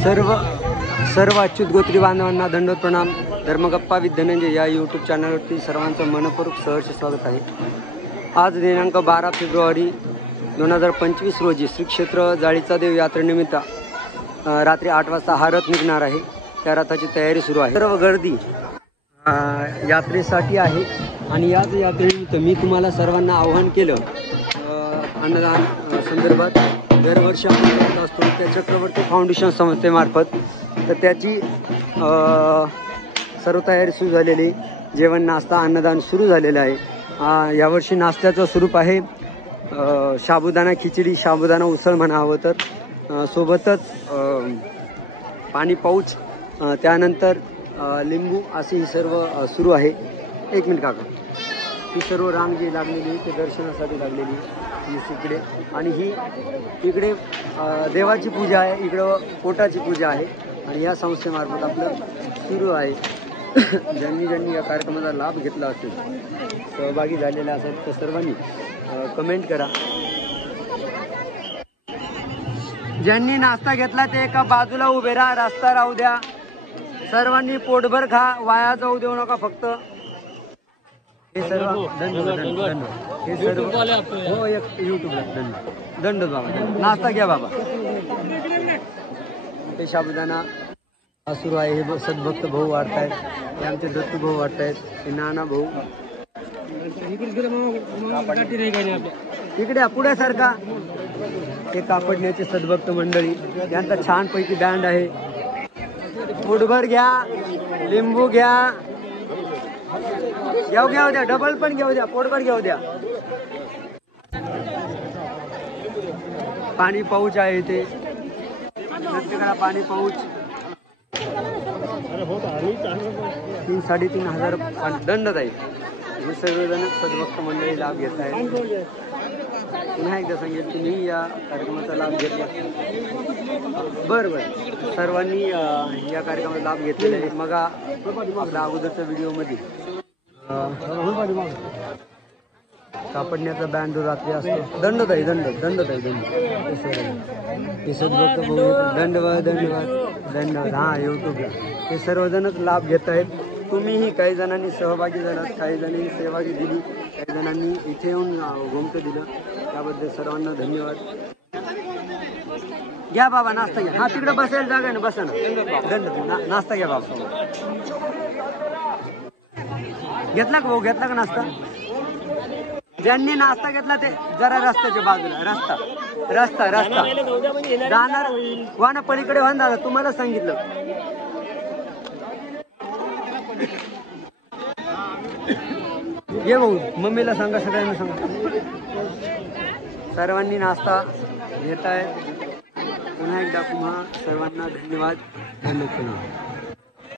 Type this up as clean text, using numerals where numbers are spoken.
सर्व अच्युत गोत्री बांधवांना दंडवत प्रणाम। धर्मगप्पा विथ धनंजय या यूट्यूब चॅनलवरती सर्वांचं मनपूर्वक सहर्ष स्वागत आहे। आज दिनांक 12 फेब्रुवारी 2025 रोजी श्री क्षेत्र जाळीचा देव यात्रेनिमित्त रात्री 8 वाजता हा रथ निघणार आहे। त्या रथाची तयारी सुरू आहे। सर्व गर्दी यात्रेसाठी आहे आणि याच यात्रेनिमित्त मी तुम्हाला सर्वांना आवाहन केलं अन्नदान संदर्भात। दरवर्षी आपण करत असतो त्या चक्रवर्ती फाउंडेशन संस्थेमार्फत, तर त्याची सर्व तयारी सुरू झालेली। जेवण नाश्ता अन्नदान सुरू झालेलं आहे। यावर्षी नाश्त्याचं स्वरूप आहे साबुदाणा खिचडी, साबुदाणा उसळ म्हणावं तर, सोबतच पाणी पाऊच, त्यानंतर लिंबू असे ही सर्व सुरू आहे। एक मिनिट काका, ही सर्व रांग जी लागलेली ते दर्शनासाठी लागलेली इकडे, आणि ही इकडे देवाची पूजा आहे, इकडं पोटाची पूजा आहे आणि या संस्थेमार्फत आपलं सुरू आहे। ज्यांनी या कार्यक्रमाचा लाभ घेतला असेल, सहभागी झालेला असेल, तर सर्वांनी कमेंट करा। ज्यांनी नाश्ता घेतला ते एका बाजूला उभे राहा, रस्ता राहू द्या। सर्वांनी पोटभर खा, वाया जाऊ देऊ नका। फक्त हे सर्व दंड हे सर्व हो एक यूट्यूबला दंड बाबा, नाश्ता घ्या बाबा। हे साबुदाणा सुरू आहे। हे सद्भक्त भाऊ वाढतायत, हे आमचे दत्तू भाऊ वाढतायत, हे नाना भाऊ इकडे पुढे सारखा। हे कापडण्याचे सद्भक्त मंडळी, यांचा छानपैकी बँड आहे। पोटभर घ्या, लिंबू घ्या, घेऊ द्या, डबल पण घेऊ द्या, पोटभर घेऊ द्या। पाणी पाऊच आहे इथे, प्रत्येकाला पाणी पाऊच 3,500 दंड जाईल। हे सर्वजण सद्भक्त मंडळी लाभ घेत आहेत। पुन्हा एकदा सांगेल, तुम्ही या कार्यक्रमाचा लाभ घेतला बरं सर्वांनी या कार्यक्रमाचा लाभ घेतलेला आहे। मग आपल्या अगोदरच्या व्हिडिओमध्ये कापडण्याचा बँड रात्री असतो। दंड हे सद्भक्त भाऊ दंडवाद हा यूट्यूबला हे सर्वजणच लाभ घेत आहेत। तुम्हीही काही जणांनी सहभागी झालात, काही जणांनी सहभागी दिली, काही जणांनी इथे येऊन घुमतं दिलं, त्याबद्दल सर्वांना धन्यवाद। घ्या बाबा नाश्ता घ्या। हा तिकडे बसायला जागा आहे ना, बसा ना। दंड नाश्ता घ्या बाबा। घेतला का भाऊ, घेतला का नाश्ता? ज्यांनी नाश्ता घेतला ते जरा रस्त्याच्या बाजूला, रस्ता जाणार वाना पलीकडे वाहन दादा, तुम्हाला सांगितलं। ये भाऊ, मम्मीला सांगा, सगळ्यांना सांगा। सर्वांनी नाश्ता घेतायत। पुन्हा एकदा सर्वांना धन्यवाद।